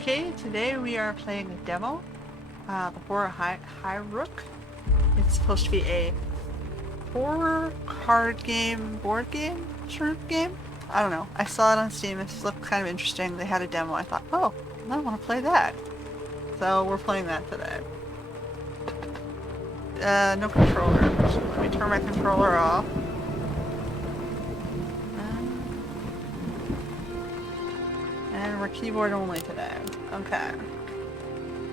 Okay, today we are playing a demo, the Horror At HighRook. It's supposed to be a horror card game, board game sort of game. I don't know. I saw it on Steam. It looked kind of interesting. They had a demo. I thought, oh, I want to play that. So we're playing that today. No controller. So let me turn my controller off. And we're keyboard only today. Okay.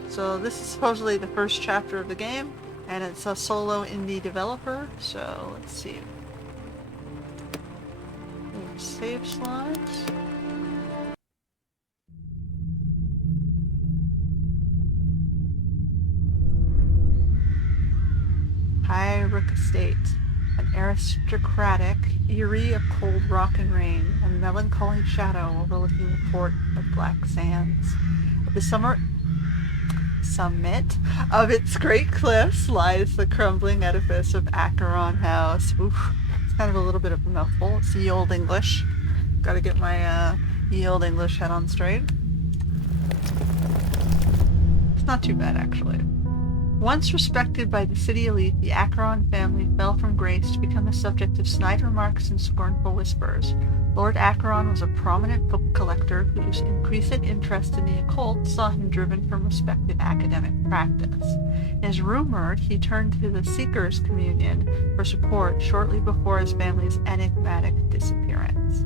So this is supposedly the first chapter of the game, and it's a solo indie developer, so let's see. Save slides. HighRook Estate. An aristocratic, eerie of cold rock and rain, a melancholy shadow overlooking the port of Black Sands. At the summit of its great cliffs lies the crumbling edifice of Acheron House. Oof, it's kind of a little bit of a mouthful. It's ye old English. Gotta get my ye old English head on straight. It's not too bad, actually. Once respected by the city elite, the Acheron family fell from grace to become the subject of snide remarks and scornful whispers. Lord Acheron was a prominent book collector whose increased interest in the occult saw him driven from respected academic practice. It is rumored he turned to the Seekers' Communion for support shortly before his family's enigmatic disappearance.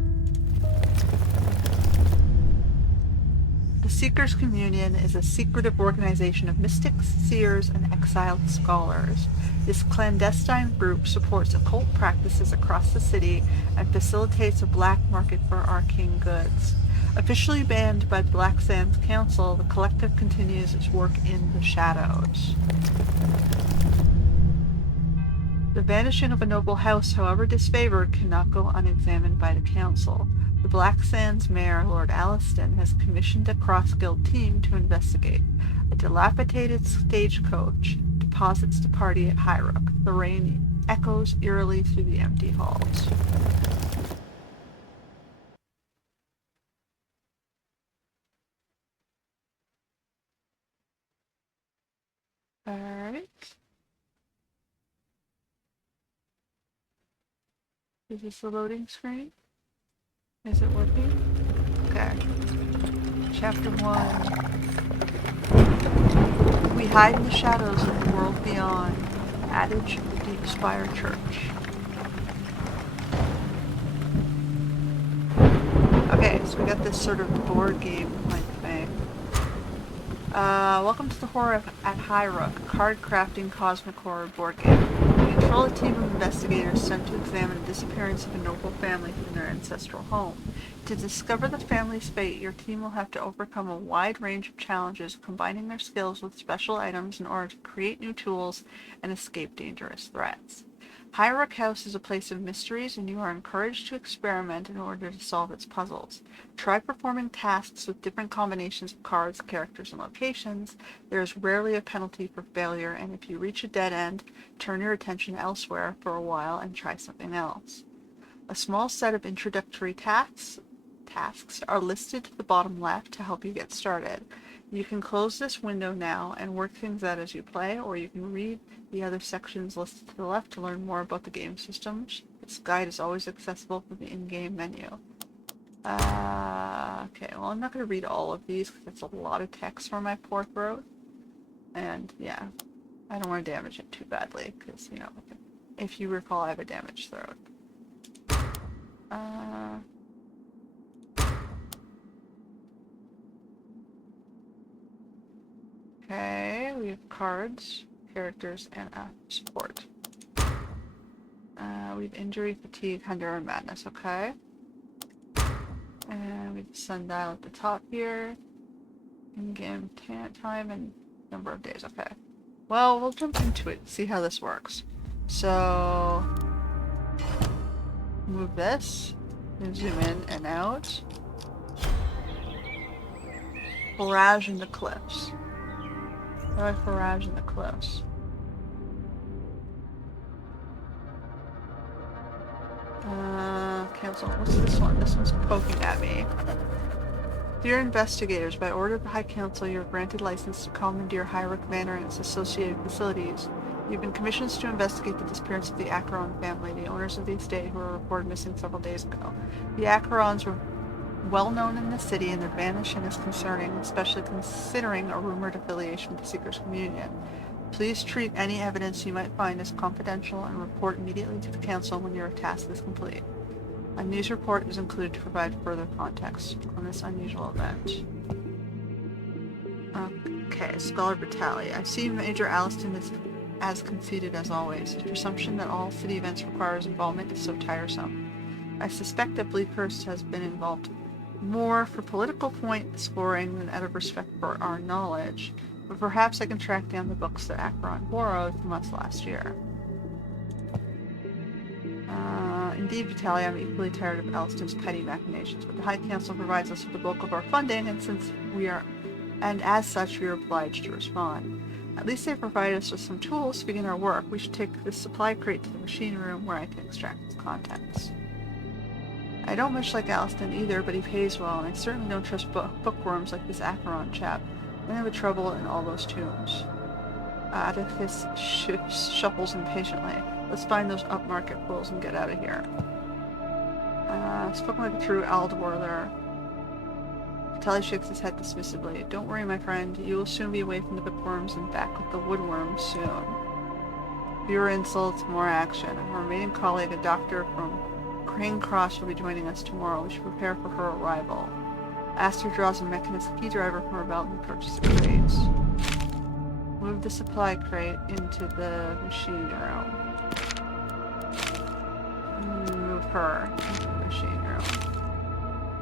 The Seekers' Communion is a secretive organization of mystics, seers, and exiled scholars. This clandestine group supports occult practices across the city and facilitates a black market for arcane goods. Officially banned by the Black Sands Council, the collective continues its work in the shadows. The vanishing of a noble house, however disfavored, cannot go unexamined by the council. The Black Sands mayor, Lord Alliston, has commissioned a cross-guild team to investigate. A dilapidated stagecoach deposits the party at HighRook. The rain echoes eerily through the empty halls. Alright. Is this the loading screen? Is it working? Okay. Chapter 1. We hide in the shadows of the world beyond. Adage of the Deep Spire Church. Okay, so we got this sort of board game like thing. Welcome to the Horror at HighRook, a card crafting cosmic horror board game. You control a team of investigators sent to examine the disappearance of a noble family from their ancestral home. To discover the family's fate, your team will have to overcome a wide range of challenges, combining their skills with special items in order to create new tools and escape dangerous threats. HighRook House is a place of mysteries, and you are encouraged to experiment in order to solve its puzzles. Try performing tasks with different combinations of cards, characters, and locations. There is rarely a penalty for failure, and if you reach a dead end, turn your attention elsewhere for a while and try something else. A small set of introductory tasks are listed to the bottom left to help you get started. You can close this window now and work things out as you play, or you can read the other sections listed to the left to learn more about the game systems. This guide is always accessible from the in-game menu. Okay, well, I'm not going to read all of these because it's a lot of text for my poor throat. And, yeah, I don't want to damage it too badly because, you know, if you recall, I have a damaged throat. Okay, we have cards, characters, and support. We have injury, fatigue, hunger, and madness, okay? And we have the sundial at the top here. In-game time and number of days, okay. Well, we'll jump into it and see how this works. So, move this, and zoom in and out. Barrage in the cliffs. How do I barrage in the cliffs? Cancel. What's this one? This one's poking at me. Dear investigators, by order of the High Council, you are granted license to commandeer HighRook Manor and its associated facilities. You've been commissioned to investigate the disappearance of the Acheron family, the owners of the estate who were reported missing several days ago. The Acherons were well known in the city, and their vanishing is concerning, especially considering a rumored affiliation with the Seekers Communion. Please treat any evidence you might find as confidential and report immediately to the Council when your task is complete. A news report is included to provide further context on this unusual event. Okay, Scholar Batali. I see Major Alliston is as conceited as always. His presumption that all city events require his involvement is so tiresome. I suspect that Bleakhurst has been involved more for political point scoring than out of respect for our knowledge, but perhaps I can track down the books that Acheron borrowed from us last year. Indeed, Vitaly, I'm equally tired of Alliston's petty machinations, but the High Council provides us with the bulk of our funding, and as such, we are obliged to respond. At least they provided us with some tools to begin our work. We should take this supply crate to the machine room where I can extract its contents. I don't much like Alliston either, but he pays well, and I certainly don't trust bookworms like this Acheron chap. Then I have trouble in all those tombs. Atticus shuffles impatiently. Let's find those upmarket fools and get out of here. Spoken like a true Aldor there. Vitaly shakes his head dismissively. Don't worry, my friend. You will soon be away from the bookworms and back with the woodworms soon. Fewer insults, more action. Our remaining colleague, a doctor from Crane Cross, will be joining us tomorrow. We should prepare for her arrival. Aster draws a mechanistic key driver from her belt and approaches the crates. Move the supply crate into the machine room. Move her into the machine room.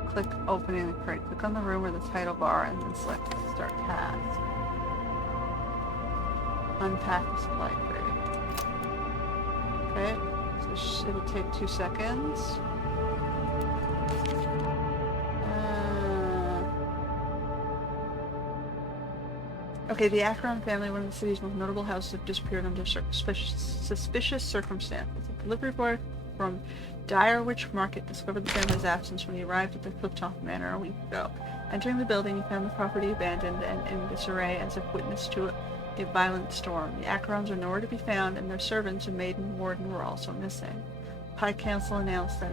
Click opening the crate. Click on the room or the title bar and then select start task. Unpack the supply crate. Okay, so it'll take 2 seconds. Okay, the Acheron family, one of the city's most notable houses, have disappeared under suspicious circumstances. A delivery boy from Direwich Market discovered the family's absence when he arrived at the Clifftop Manor a week ago. Entering the building, he found the property abandoned and in disarray as if witness to a violent storm. The Acherons are nowhere to be found, and their servants, a maid and warden, were also missing. The High Council announced that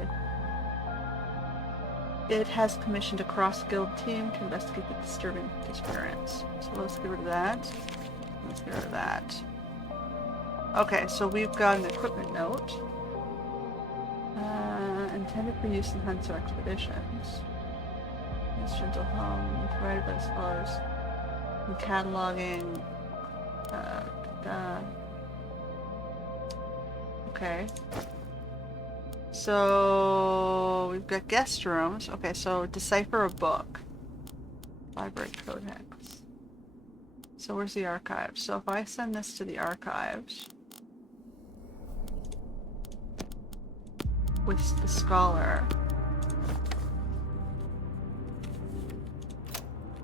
it has commissioned a cross-guild team to investigate the disturbing disappearance. So let's get rid of that. Let's get rid of that. Okay, so we've got an equipment note. Intended for use in hunts or expeditions. Instrumental home, provided by the scholars. And cataloging. Okay. So we've got guest rooms. Okay, so decipher a book. Library codex. So where's the archives? So if I send this to the archives with the scholar,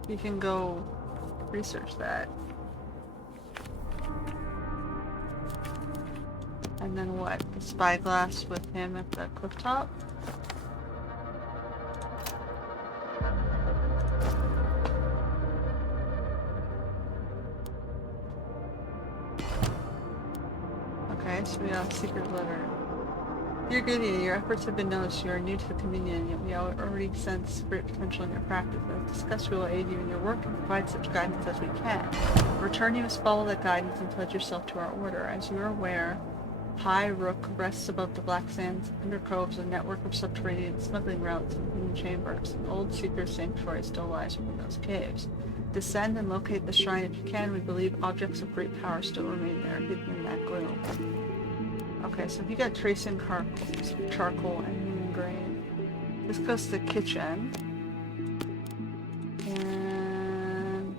you can go research that. And then what? The spyglass with him at the clifftop? Okay, so we got a secret letter. Dear Gideon, your efforts have been noticed. You are new to the communion, yet we already sense great potential in your practice. As discussed, we will aid you in your work and provide such guidance as we can. In return, you must follow that guidance and pledge yourself to our order. As you are aware, HighRook rests above the Black Sands under coves, a network of subterranean smuggling routes and hidden chambers. An old seeker sanctuary still lies within those caves. Descend and locate the shrine if you can. We believe objects of great power still remain there, hidden in that gloom. Okay, so we got tracing charcoal and human grain. This goes to the kitchen. And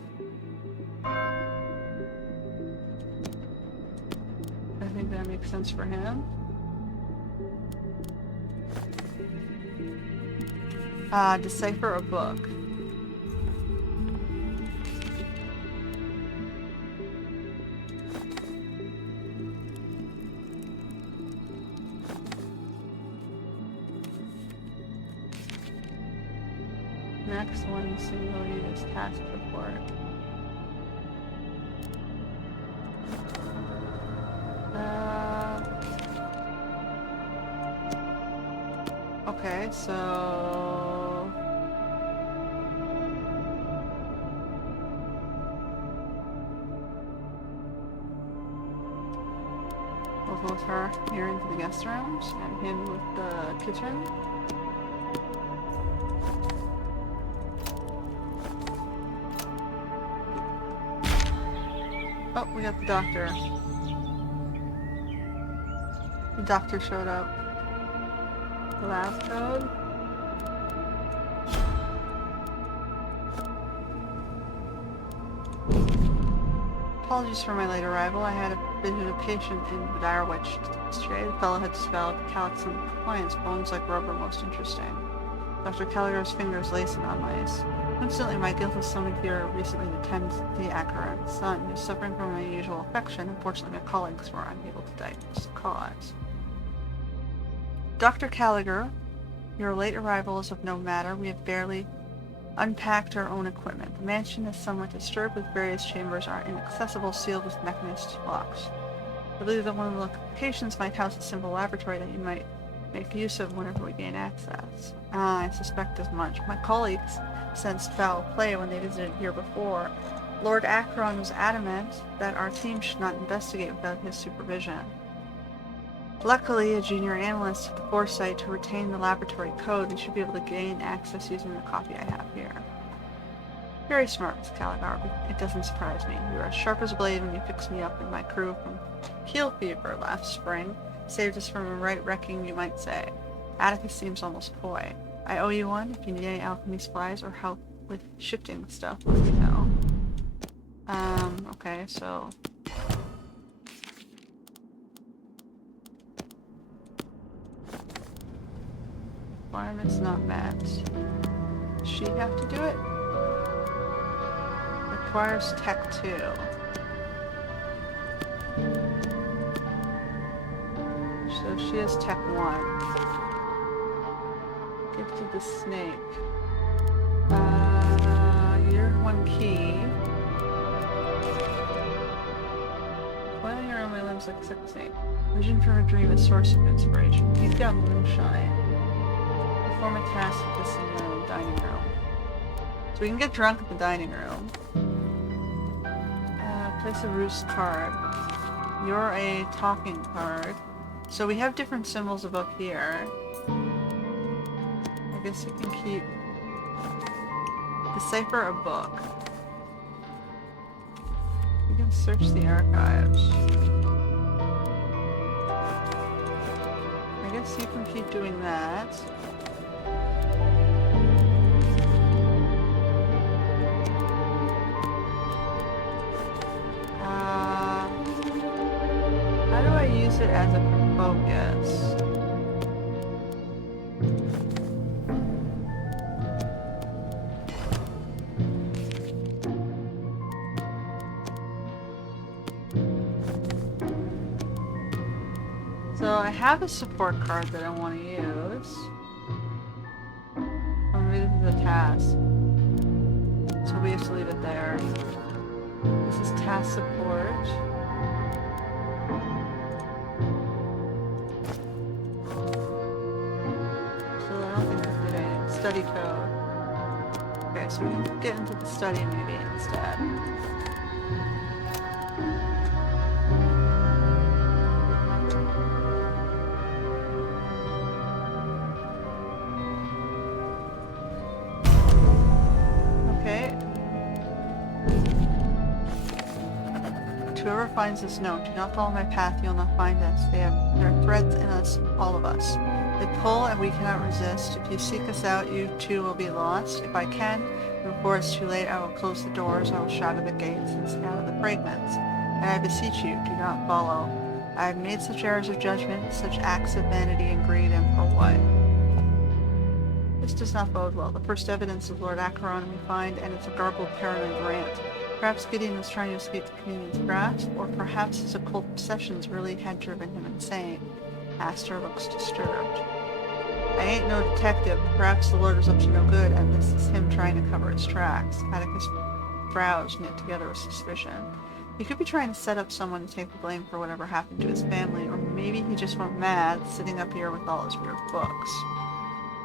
I think that makes sense for him. Decipher a book. excellent single-use task report. Okay, so... we'll go with her here into the guest rooms, and him with the kitchen. Oh, we got the doctor. The doctor showed up. The lab code. Apologies for my late arrival. I had a visit a patient in the dire witch yesterday. The fellow had developed calyx and compliance, bones like rubber, most interesting. Dr. Gallagher's fingers lacing on mice. Instantly, my guiltless stomach here recently attended the Acheron's son, who is suffering from an unusual affection. Unfortunately, my colleagues were unable to diagnose the cause. Dr. Gallagher, your late arrival is of no matter. We have barely unpacked our own equipment. The mansion is somewhat disturbed, with various chambers are inaccessible, sealed with mechanistic locks. I believe that one of the locations might house a simple laboratory that you might make use of whenever we gain access. I suspect as much. My colleagues sensed foul play when they visited here before. Lord Acheron was adamant that our team should not investigate without his supervision. Luckily, a junior analyst had the foresight to retain the laboratory code and should be able to gain access using the copy I have here. Very smart, Miss Gallagher. It doesn't surprise me. You were as sharp as a blade when you fixed me up and my crew from heel fever last spring. Saved us from a right wrecking, you might say. Atticus seems almost coy. I owe you one. If you need any alchemy supplies or help with shifting stuff, let me know. Okay, so... requirements not met. Does she have to do it? Requires Tech 2. So she has Tech 1. Gifted the snake. You're one key. Coiling around my limbs like a sick snake. Vision from a dream is source of inspiration. He's got moonshine. Perform a task with this in the dining room. So we can get drunk at the dining room. Place a roost card. You're a talking card. So we have different symbols above here. I guess you can keep... decipher a book. You can search the archives. I guess you can keep doing that. How do I use it as a focus? So I have a support card that I want to use. I'll move to the task. So we have to leave it there. This is task support. So I don't think I did anything. Study code. Okay, so we can get into the study maybe instead. Whoever finds this note, do not follow my path, you'll not find us. There are threads in us, all of us. They pull and we cannot resist. If you seek us out, you too will be lost. If I can, before it's too late, I will close the doors, I will shatter the gates and scatter the fragments. And I beseech you, do not follow. I have made such errors of judgment, such acts of vanity and greed, and for what? This does not bode well. The first evidence of Lord Acheron we find, and it's a garbled paranoid rant. Perhaps Gideon was trying to escape the communion's grasp, or perhaps his occult obsessions really had driven him insane. Aster looks disturbed. I ain't no detective. Perhaps the Lord was up to no good, and this is him trying to cover his tracks. Atticus' brows knit together with suspicion. He could be trying to set up someone to take the blame for whatever happened to his family, or maybe he just went mad, sitting up here with all his weird books.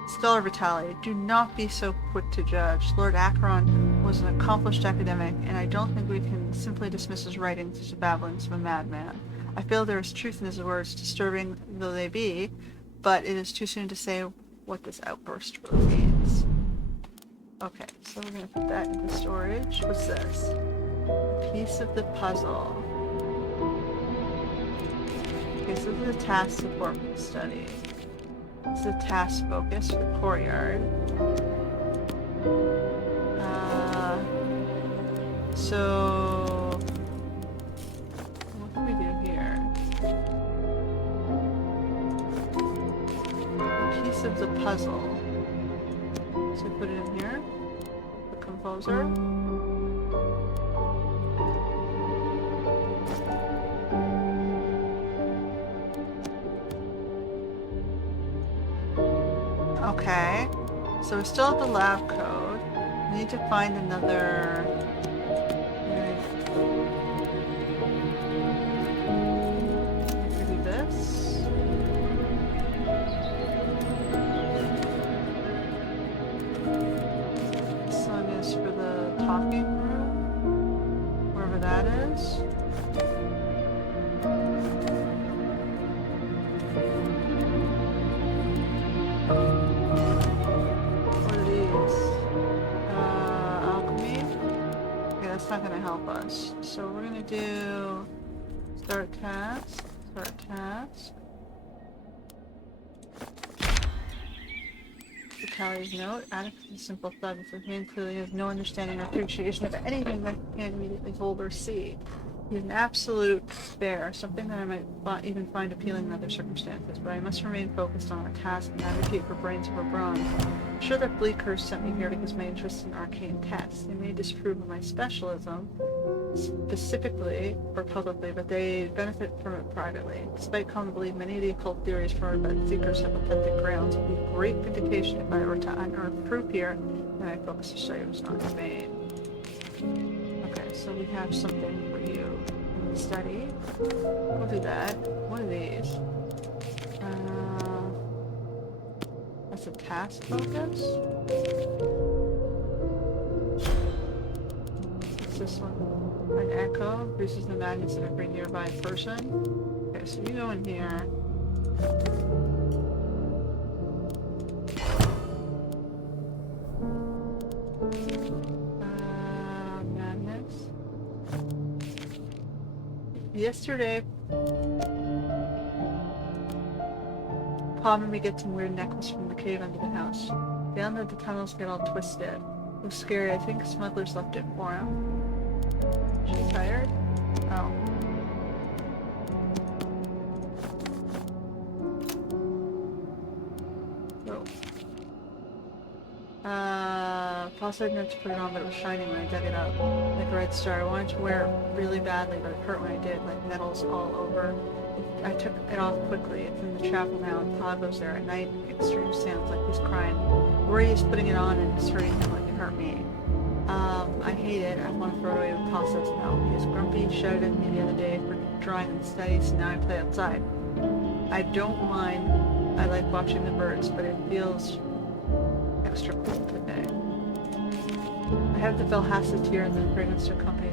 Scholar Vitale, do not be so quick to judge. Lord Acheron was an accomplished academic, and I don't think we can simply dismiss his writings as the babblings of a madman. I feel there is truth in his words, disturbing though they be, but it is too soon to say what this outburst really means. Okay, so we're going to put that into storage. What's this? A piece of the puzzle. Okay, so this is a task support study. This is a task focus for courtyard. So what can we do here? A piece of the puzzle. So put it in here. The composer. Okay, so we're still at the lab code. We need to find another... Maybe this? This one is for the talking room, wherever that is. Not going to help us. So we're going to do start task, Vitale's note. Atticus is a simple thug with him clearly has no understanding or appreciation of anything that he can immediately hold or see. He's an absolute bear, something that I might even find appealing in other circumstances, but I must remain focused on our task and advocate for brains over bronze. I'm sure that Bleekhurst sent me here because my interest in arcane tests. They may disapprove of my specialism, specifically or publicly, but they benefit from it privately. Despite common belief, many of the occult theories formed by the seekers have authentic grounds. It would be great vindication if I were to unearth proof here, and my focus to study was not in vain. Okay, so we have something for you in the study. We'll do that. What are these? That's a task focus? What's this one? An echo increases the magnets of every nearby person. Okay, so you go in here. Magnets. Yesterday, Pa made me get some weird necklace from the cave under the house. Down there the tunnels get all twisted. It was scary. I think smugglers left it for him. She's tired? Oh. Pa said not to put it on, but it was shining when I dug it up. Like a red star. I wanted to wear it really badly, but it hurt when I did, like metals all over. I took it off quickly. It's in the chapel now, and Pa goes there at night. Extreme sounds like he's crying. Worry he's putting it on and it's hurting him like it hurt me. I hate it. I want to throw it away, but Pa says no. He was grumpy, shouted at me the other day for drawing in the study, so now I play outside. I don't mind. I like watching the birds, but it feels extra cool today. I have the Velhassa tear and the fragrance to accompany it.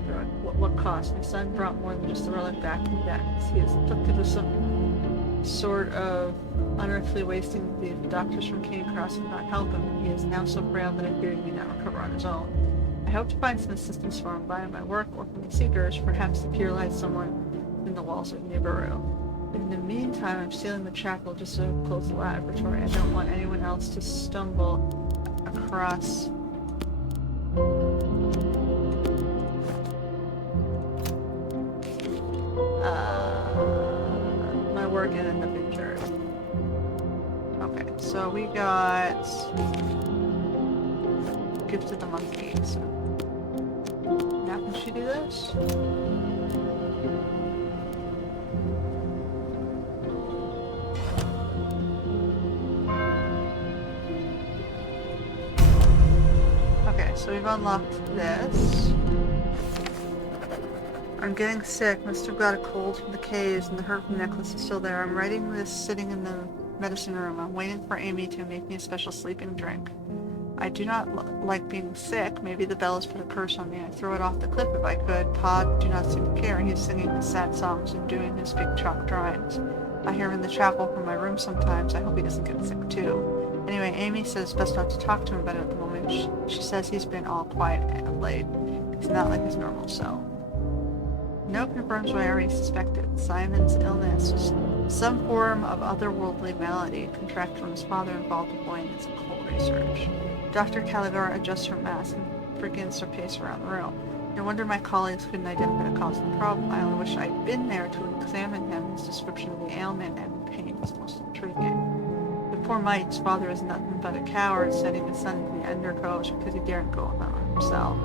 What cost? My son brought more than just the relic back from decks. He is afflicted with some sort of unearthly wasting disease. The doctors from Cane Cross could not help him, and he is now so frail that I fear he may not recover on his own. I hope to find some assistance for him by my work or from the Seekers. Perhaps the pier lies somewhere in the walls of Nibiru. In the meantime, I'm sealing the chapel just to close the laboratory. I don't want anyone else to stumble across my work and end up injured. Okay, so we got Gift of the Monkeys. Now can she do this? so we've unlocked this. I'm getting sick. Must have got a cold from the caves, and the hurt from the necklace is still there. I'm writing this sitting in the medicine room. I'm waiting for Amy to make me a special sleeping drink. I do not like being sick. Maybe the bell has put a curse on me. I'd throw it off the cliff if I could. Pod do not seem to care. He's singing his sad songs and doing his big chalk drawings. I hear him in the chapel from my room sometimes. I hope he doesn't get sick too. Anyway, Amy says it's best not to talk to him about it at the moment. She says he's been all quiet of late. He's not like his normal self. Note confirms what I already suspected. Simon's illness was some form of otherworldly malady contracted from his father involved with boy in some occult research. Dr. Caligar adjusts her mask and begins to pace around the room. No wonder my colleagues couldn't identify the cause of the problem. I only wish I'd been there to examine him. His description of the ailment and the pain was most intriguing. The poor mite's father is nothing but a coward, sending his son into the undercoast because he daren't go alone himself.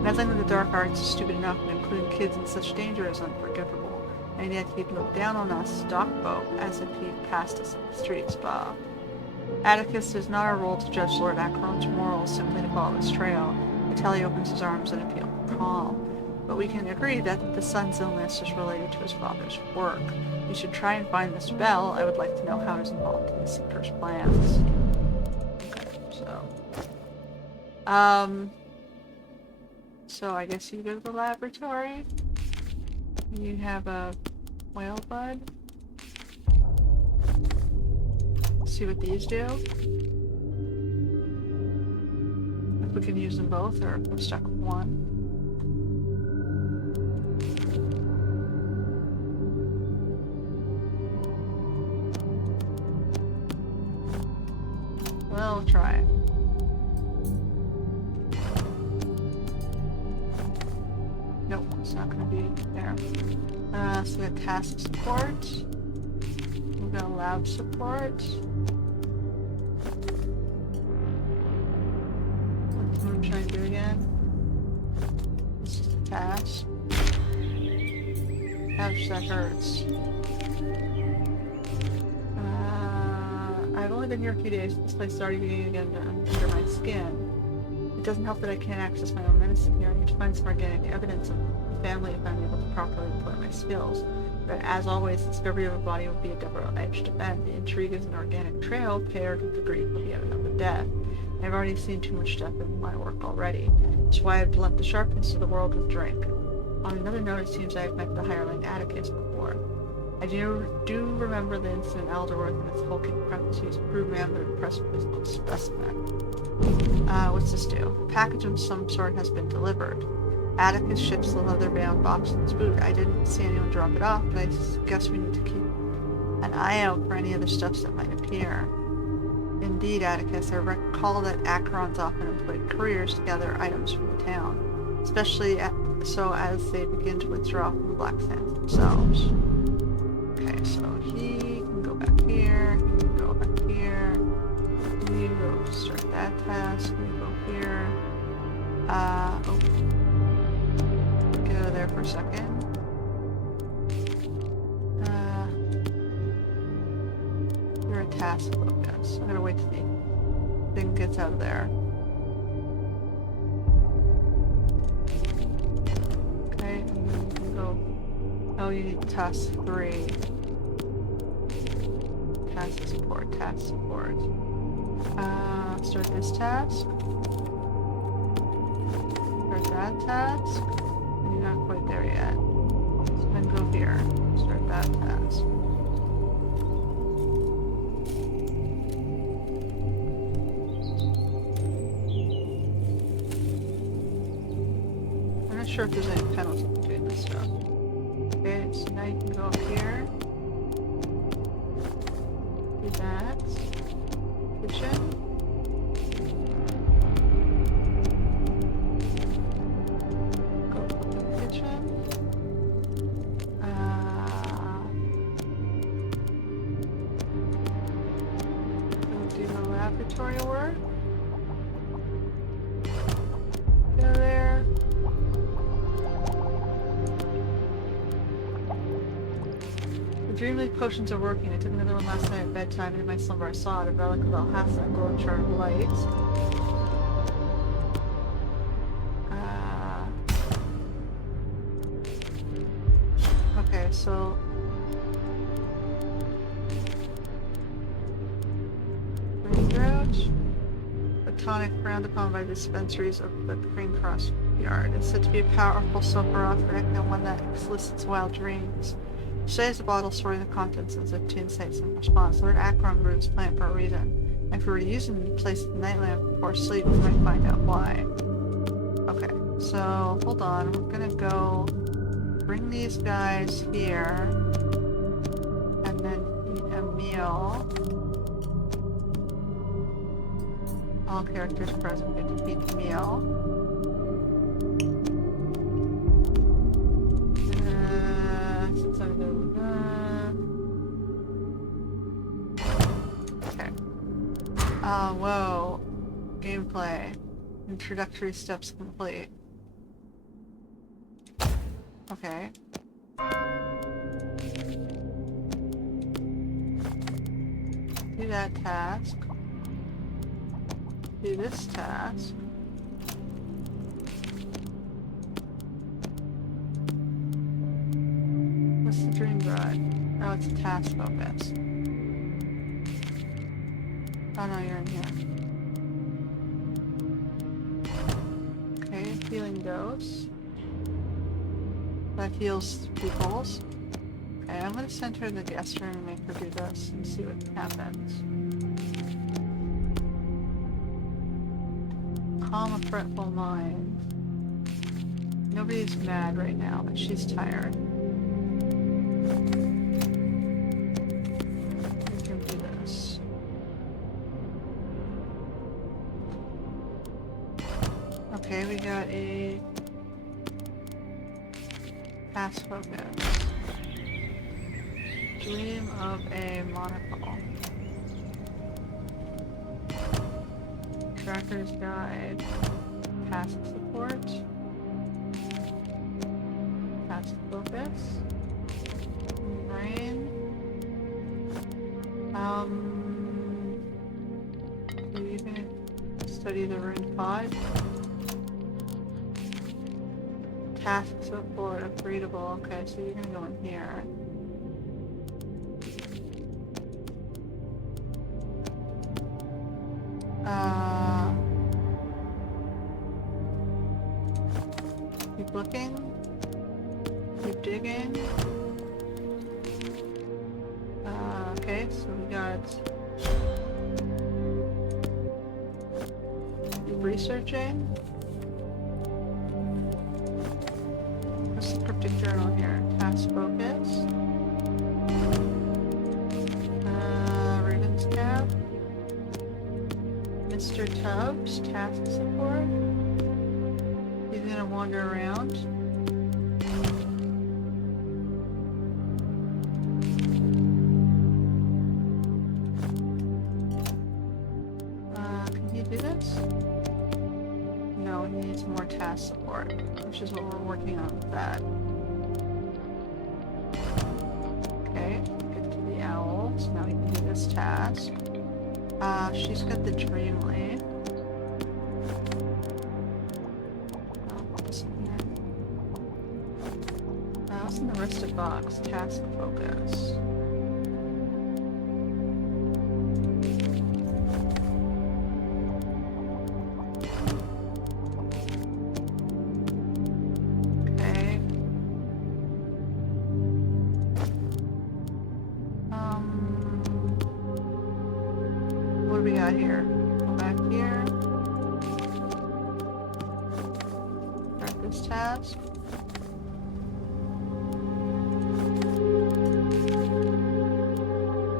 Meddling with the dark arts is stupid enough, but including kids in such danger is unforgivable. And yet he'd look down on us, stockboat, as if he'd passed us in the streets, Bob. Atticus, it is not our role to judge Lord Acheron's morals, simply to follow his trail. Vitelli opens his arms and appeal for calm. But we can agree that the son's illness is related to his father's work. We should try and find this bell. I would like to know how it is involved in the Seeker's plans. Okay, so I guess you go to the laboratory. You have a whale bud. See what these do. If we can use them both, or if we're stuck with one. Well, we'll try it. Nope, it's not going to be there. So we got task support. We've got lab support. What I'm trying to do again. This is the task. Ouch, that hurts. I've only been here a few days, but this place is already beginning again to under my skin. It doesn't help that I can't access my own medicine here. I need to find some organic evidence of the family if I'm able to properly employ my skills. But as always, the discovery of a body would be a double-edged event. The intrigue is an organic trail paired with the grief of yet another death. I've already seen too much death in my work already. That's why I've blent the sharpness of the world with drink. On another note, it seems I have met the hireling Atticus before. I do remember the incident in Elderworth and its hulking parentheses proved me under impressed physical specimen. What's this do? A package of some sort has been delivered. Atticus ships the leather-bound box in his boot. I didn't see anyone drop it off, but I guess we need to keep an eye out for any other stuffs that might appear. Indeed, Atticus, I recall that Acheron's often employed couriers to gather items from the town, especially so as they begin to withdraw from the Black Sands themselves. Okay, so he can go back here, he can go back here, you go start that task, you go here, oh, get out of there for a second. You're a task focus. I'm gonna wait till the thing gets out of there. Okay, and then you can go. Oh, you need task 3. Task support, task support. Start this task. Start that task. You're not quite there yet. So then go here. Start that task. I'm not sure if there's any penalty for doing this stuff. Okay, so now you can go up here. Do that. Kitchen. Go to the kitchen. Go do the laboratory work. Go there. The dream leaf potions are working. I took another one last night at bedtime, and in my slumber I saw it, a relic of Alhassa, glowing chart of light. so... Green drought. A tonic frowned upon by dispensaries of the Green Cross yard. It's said to be a powerful soporific and one that elicits wild dreams. She has a bottle storing the contents as if to incite some response. Lord Akron grew this plant for a reason. If we were to use it in place of the night lamp before sleep, we might find out why. Okay, so hold on. We're gonna go bring these guys here and then eat a meal. All characters present get to eat the meal. Since I'm doing that. Okay. Whoa. Gameplay. Introductory steps complete. Okay. Do that task. Do this task. What's the dream guide? Oh, it's a task focus. Oh no, you're in here. Okay, healing dose. That heals peoples. Okay, I'm gonna send her to the guest room and make her do this and see what happens. Calm a fretful mind. Nobody's mad right now, but she's tired. We can do this. Okay, we got a task focus. Dream of a monocle. Tracker's guide. Task support. Task focus. Brain. So you can study the rune pod. Task support, upgradable. Okay, so you're gonna go in here. Keep looking. Keep digging. Okay, so we got... Keep researching. What's the cryptic journal here? Task focus. Raven's cap. Mr. Tubbs, task support. He's gonna wander around. Can he do this? No, he needs more task support, which is what we're working on with that. Okay, get to the owl, so now we can do this task. She's got the dream lead. What's in the rested box? Task focus. Okay. What do we got here? Go back here. Start this task.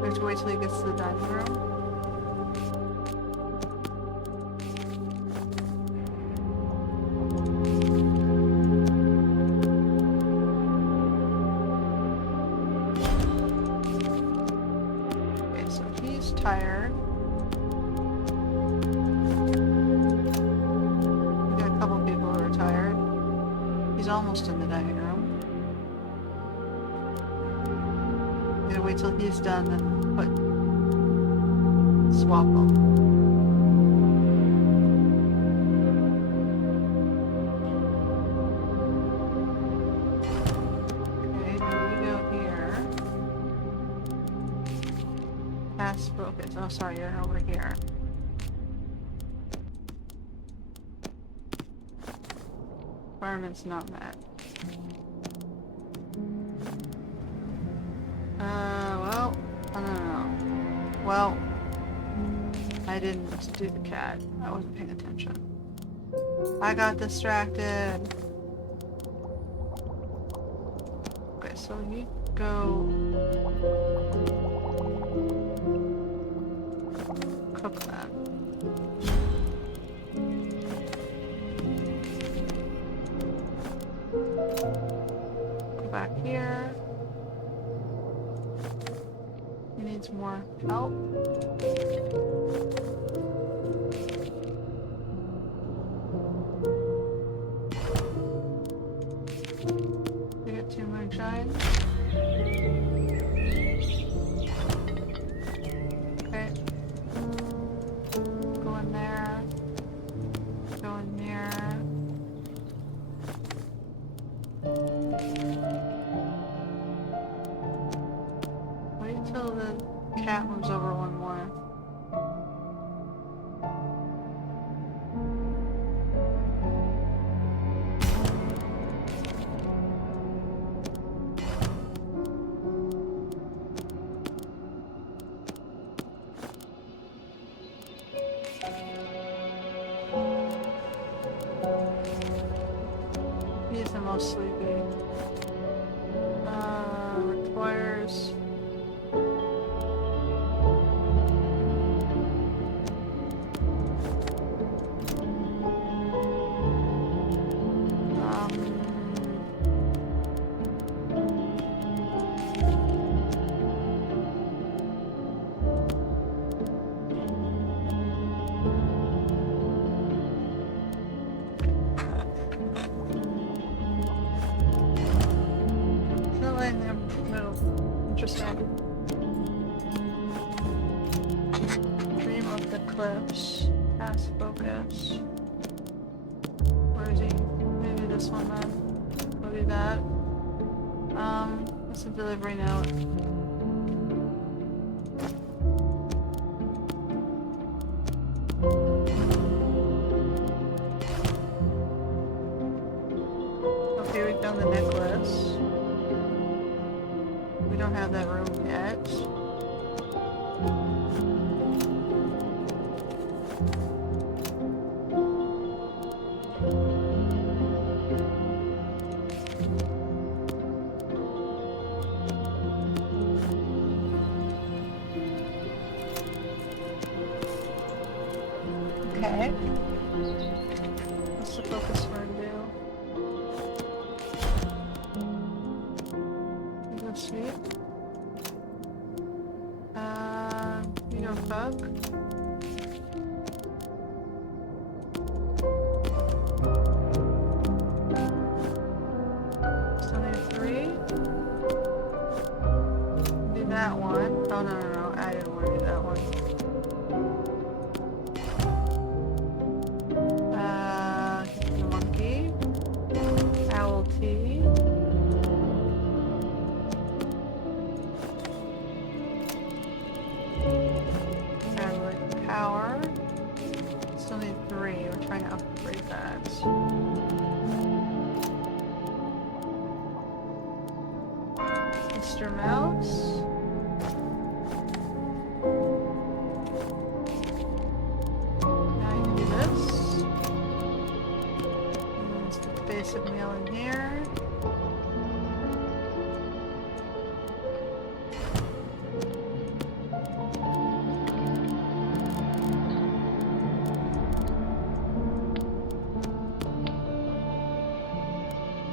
We have to wait till he gets to the dining room. Okay, so he's tired. We got a couple people who are tired. He's almost in the dining room. Gotta wait till he's done, then swap them. Okay, here we go Task focus. Oh, sorry, you're over here. Requirements not met. Well, I don't know. Well, I didn't do the cat. I wasn't paying attention. I got distracted. Okay, so you go cook that. Go back here. He needs more help. We got 2 moonshine. Okay. Go in there. Go in there. Wait till the cat moves over one more. He's the most sleepy. Requires... Interesting. Dream of the cliffs. Task focus. Where is he? Maybe this one then. We'll do that. What's the delivery note? Okay, we've done the necklace. We don't have that room yet. Okay. What's the focus for him do? You go sleep. You go cook. Still need 3. Do that one. Oh no, I didn't want to do that one. Monkey. Owl tea. Power. Still need 3. We're trying to upgrade that. Mr. Mouse. Now you can do this. And let's put the basic meal in here.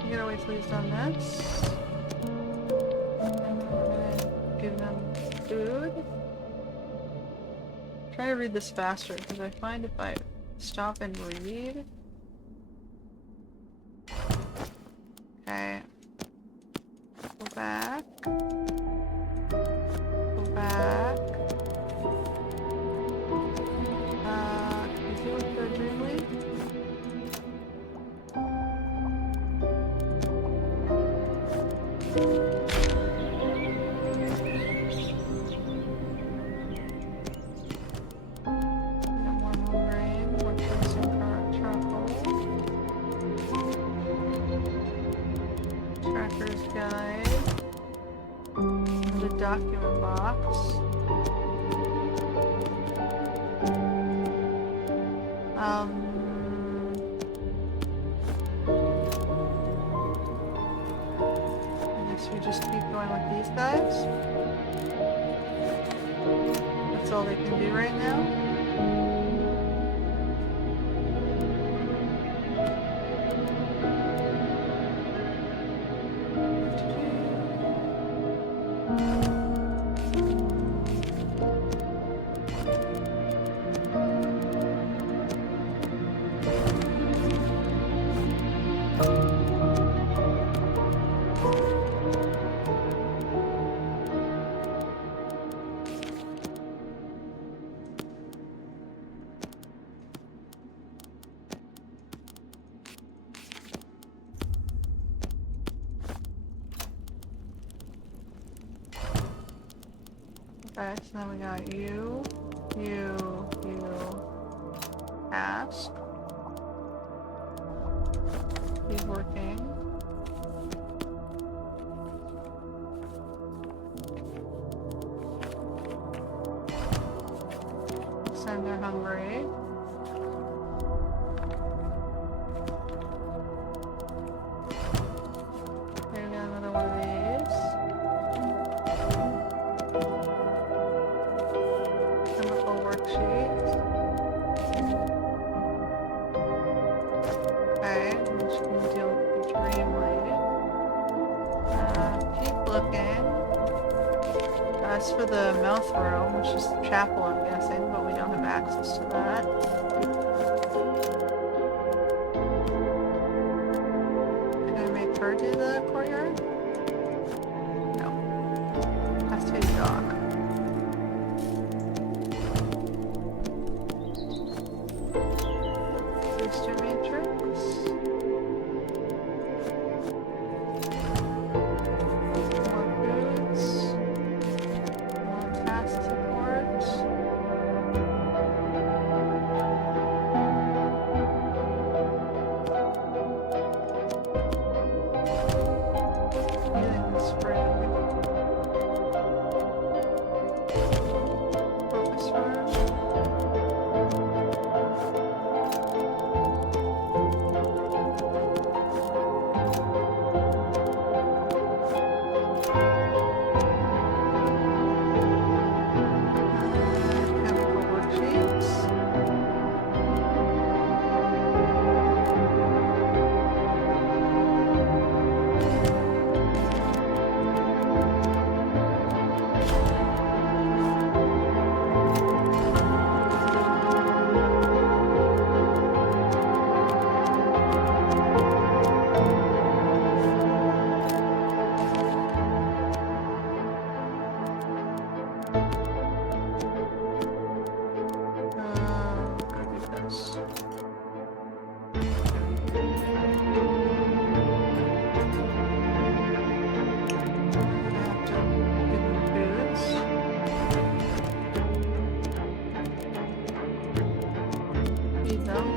You gotta wait till he's done this. And then we're gonna give them food. Try to read this faster because I find if I stop and read. Okay. Go back. Go back. Can you see what the dream lead? guide. The document box. I guess we just keep going with these guys. That's all they can do right now. Okay, so now we got you, ask. He's working. Send they're hungry. Okay, we got another one of these. Chemical worksheet. Okay, we should deal with the dream lady. Keep looking. As for the mouth room, which is the chapel, I'm guessing, but we don't have access to that. Can I make her do the courtyard? No. Has to be the dog. Booster matrix. More foods. More task support. Healing spring. Focus room. Chemical worksheets. Go do this. Have to give them foods. Feed them.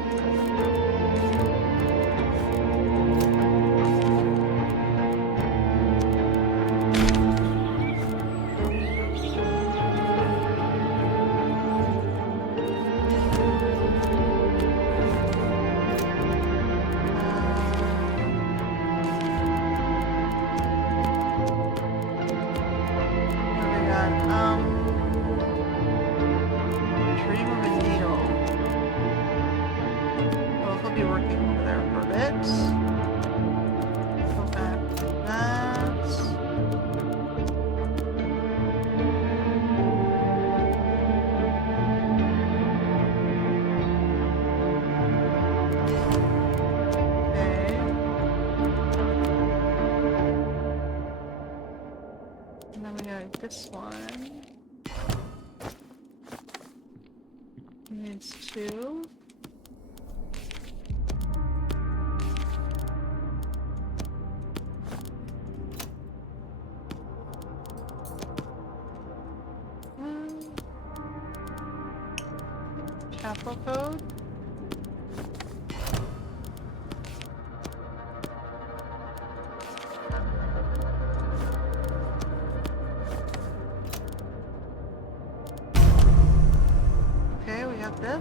What do we got? Dream of a needle. Well, he'll be working over there for a bit. Go back to that. Okay. And then we got this one. Needs two. Chapel code.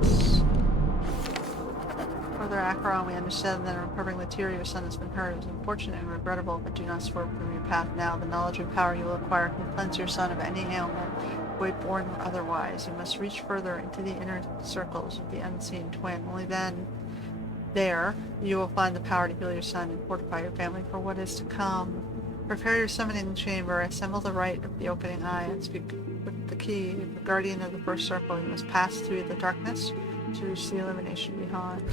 this. Further, Acheron, we understand that in recovering the tear your son has been hurt. It is unfortunate and regrettable, but do not swerve from your path now. The knowledge and power you will acquire can cleanse your son of any ailment, weight-borne or otherwise. You must reach further into the inner circles of the unseen twin. Only then, there, you will find the power to heal your son and fortify your family for what is to come. Prepare your summoning chamber, assemble the rite of the opening eye, and speak with the key, the guardian of the first circle. You must pass through the darkness to reach the illumination beyond.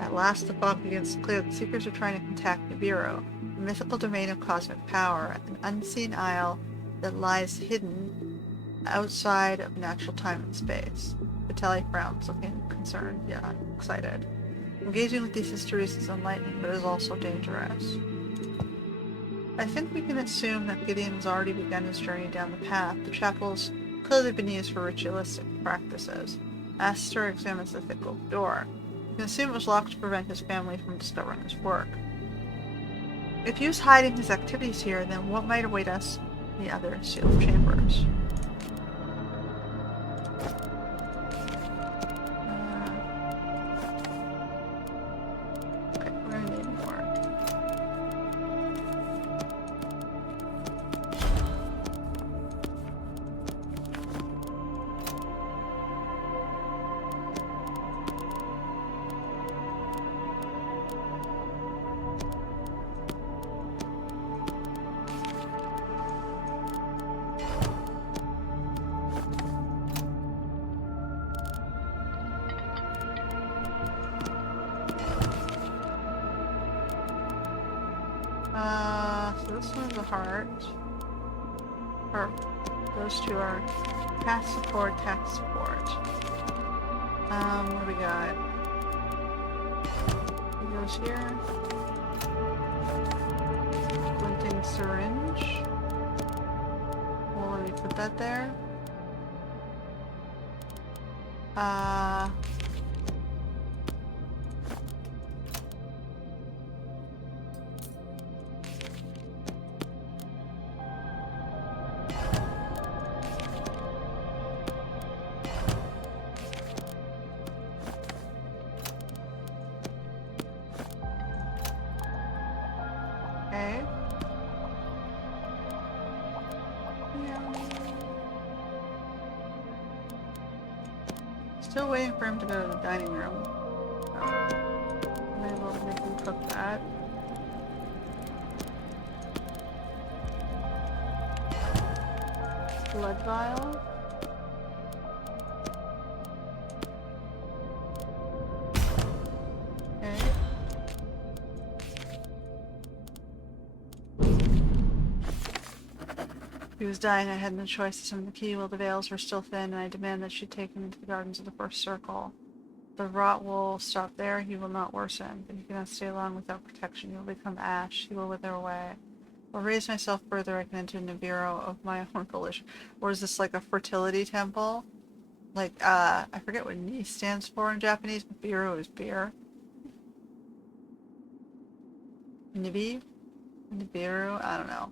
At last, the fog begins to clear. The Seekers are trying to contact Nibiru, a mythical domain of cosmic power, an unseen isle that lies hidden outside of natural time and space. Vitelli frowns, looking concerned, yet excited. Engaging with these histories is enlightening, but is also dangerous. I think we can assume that Gideon has already begun his journey down the path. The chapel's clearly been used for ritualistic practices. Aster examines the thick oak door. You can assume it was locked to prevent his family from discovering his work. If he was hiding his activities here, then what might await us in the other sealed chambers? Okay, we're gonna need more. So this one's a heart. Or those two are tax support, tax support. What do we got? He goes here. Glinting syringe. Well, let me put that there. Okay. Still waiting for him to go to the dining room. Oh. I'm able to make him cook that. Blood vial. Okay. He was dying. I had no choice to summon the key while the veils were still thin, and I demand that she take him into the gardens of the first circle. The rot will stop there. He will not worsen, but he cannot stay long without protection. He will become ash. He will wither away. I'll raise myself further. I can enter Nibiru of my own volition. Or is this like a fertility temple? Like, I forget what ni stands for in Japanese, but biru is beer. Nibi? Nibiru? I don't know.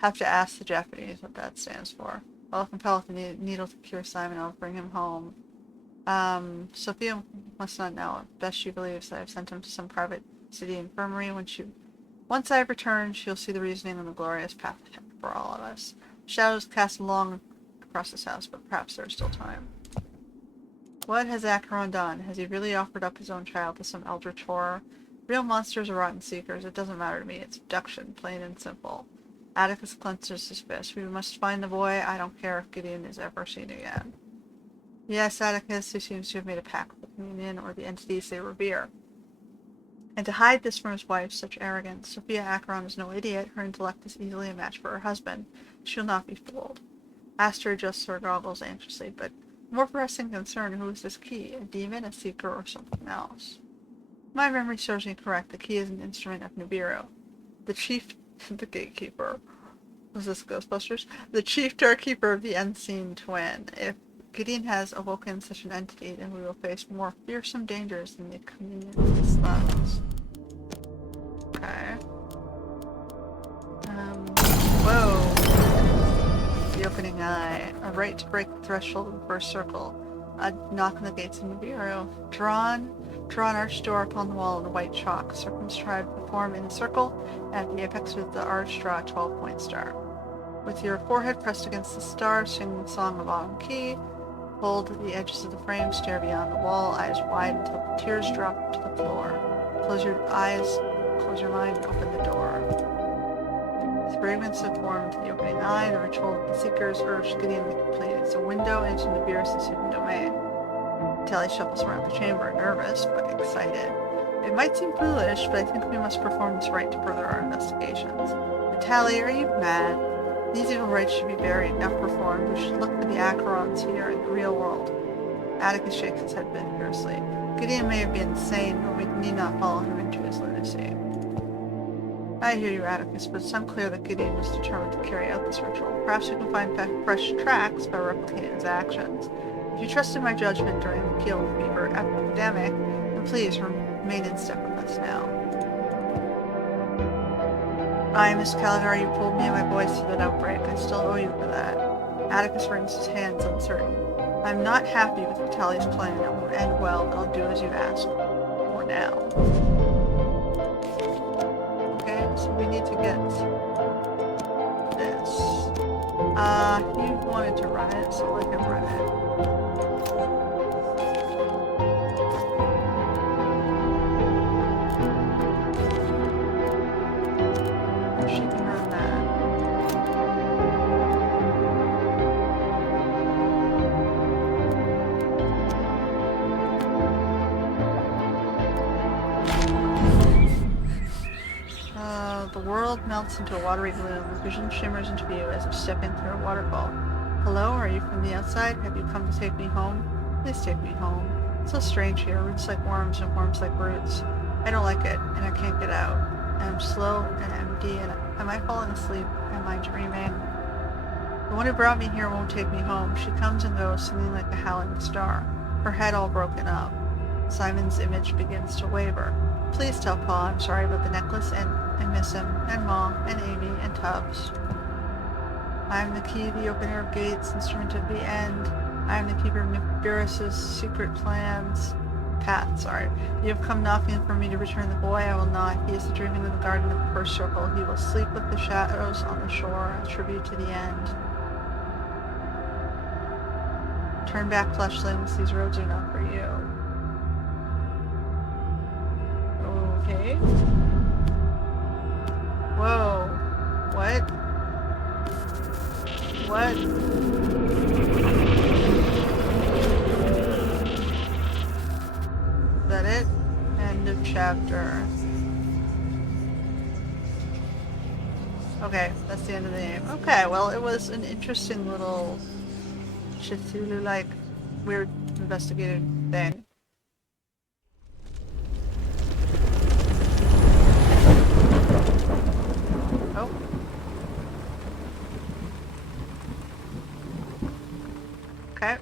Have to ask the Japanese what that stands for. I'll compel the needle to cure Simon. I'll bring him home. Sophia must not know. Best she believes that I've sent him to some private city infirmary. Once I have returned, she'll see the reasoning on the glorious path for all of us. Shadows cast long across this house, but perhaps there is still time. What has Acheron done? Has he really offered up his own child to some eldritch horror? Real monsters are rotten seekers. It doesn't matter to me. It's abduction, plain and simple. Atticus clenches his fist. We must find the boy. I don't care if Gideon is ever seen again. Yes, Atticus, who seems to have made a pact with the communion or the entities they revere. And to hide this from his wife, such arrogance. Sophia Acheron is no idiot. Her intellect is easily a match for her husband. She'll not be fooled. Aster adjusts her goggles anxiously, but more pressing concern, who is this key? A demon, a seeker, or something else? My memory serves me correct. The key is an instrument of Nibiru. The chief, the gatekeeper. Was this Ghostbusters? The chief doorkeeper of the unseen twin. If Gideon has awoken such an entity, then we will face more fearsome dangers than the communion of his sons. Okay. Whoa. The opening eye. eye. A right to break the threshold of the first circle. A knock on the gates of Nibiru. Drawn arched door upon the wall in white chalk. Circumscribed the form in a circle. At the apex with the arch, draw a 12-point star. With your forehead pressed against the star, sing the song of autumn key. Hold the edges of the frame, stare beyond the wall, eyes wide until the tears drop to the floor. Close your eyes, close your mind, open the door. The fragments have formed the opening eye. The ritual of the seekers urged Gideon to complete. It's a window into Nibiru's hidden domain. Tally shuffles around the chamber, nervous but excited. It might seem foolish, but I think we must perform this rite to further our investigations. Tally, are you mad? These evil rites should be buried, not performed. We should look for the Acherons here in the real world. Atticus shakes his head vigorously. Gideon may have been insane, but we need not follow him into his lunacy. I hear you, Atticus, but it's unclear that Gideon was determined to carry out this ritual. Perhaps we can find fresh tracks by replicating his actions. If you trusted my judgment during the Keel Fever epidemic, then please remain in step with us now. Aye, Miss Calidar, you pulled me and my boys through that outbreak. I still owe you for that. Atticus wrings his hands, uncertain. I'm not happy with Vitaly's plan. It won't end well. I'll do as you ask. For now. Okay, so we need to get this. He wanted to run it, so let him run it. She can run that. The world melts into a watery gloom. The vision shimmers into view as if stepping through a waterfall. Hello, are you from the outside? Have you come to take me home? Please take me home. It's so strange here. Roots like worms and worms like roots. I don't like it, and I can't get out. I'm slow and empty, and am I falling asleep? Am I dreaming? The one who brought me here won't take me home. She comes and goes, singing like a howling star, her head all broken up. Simon's image begins to waver. Please tell Pa I'm sorry about the necklace, and I miss him, and Ma, and Amy, and Tubbs. I am the key, the opener of gates, instrument of the end. I am the keeper of Nibiru's secret plans. Pat, sorry. You have come knocking for me to return the boy. I will not. He is dreaming in the garden of the first circle. He will sleep with the shadows on the shore, a tribute to the end. Turn back, fleshlings. These roads are not for you. Okay. Whoa. What? What? Is that it? End of chapter. Okay, that's the end of the game. Okay, well, it was an interesting little Cthulhu-like weird investigative thing. Oh. Okay,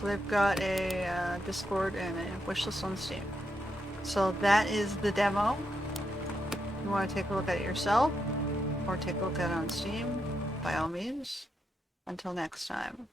so they've got a Discord and a wishlist on Steam. So that is the demo. If you want to take a look at it yourself, or take a look at it on Steam, by all means. Until next time.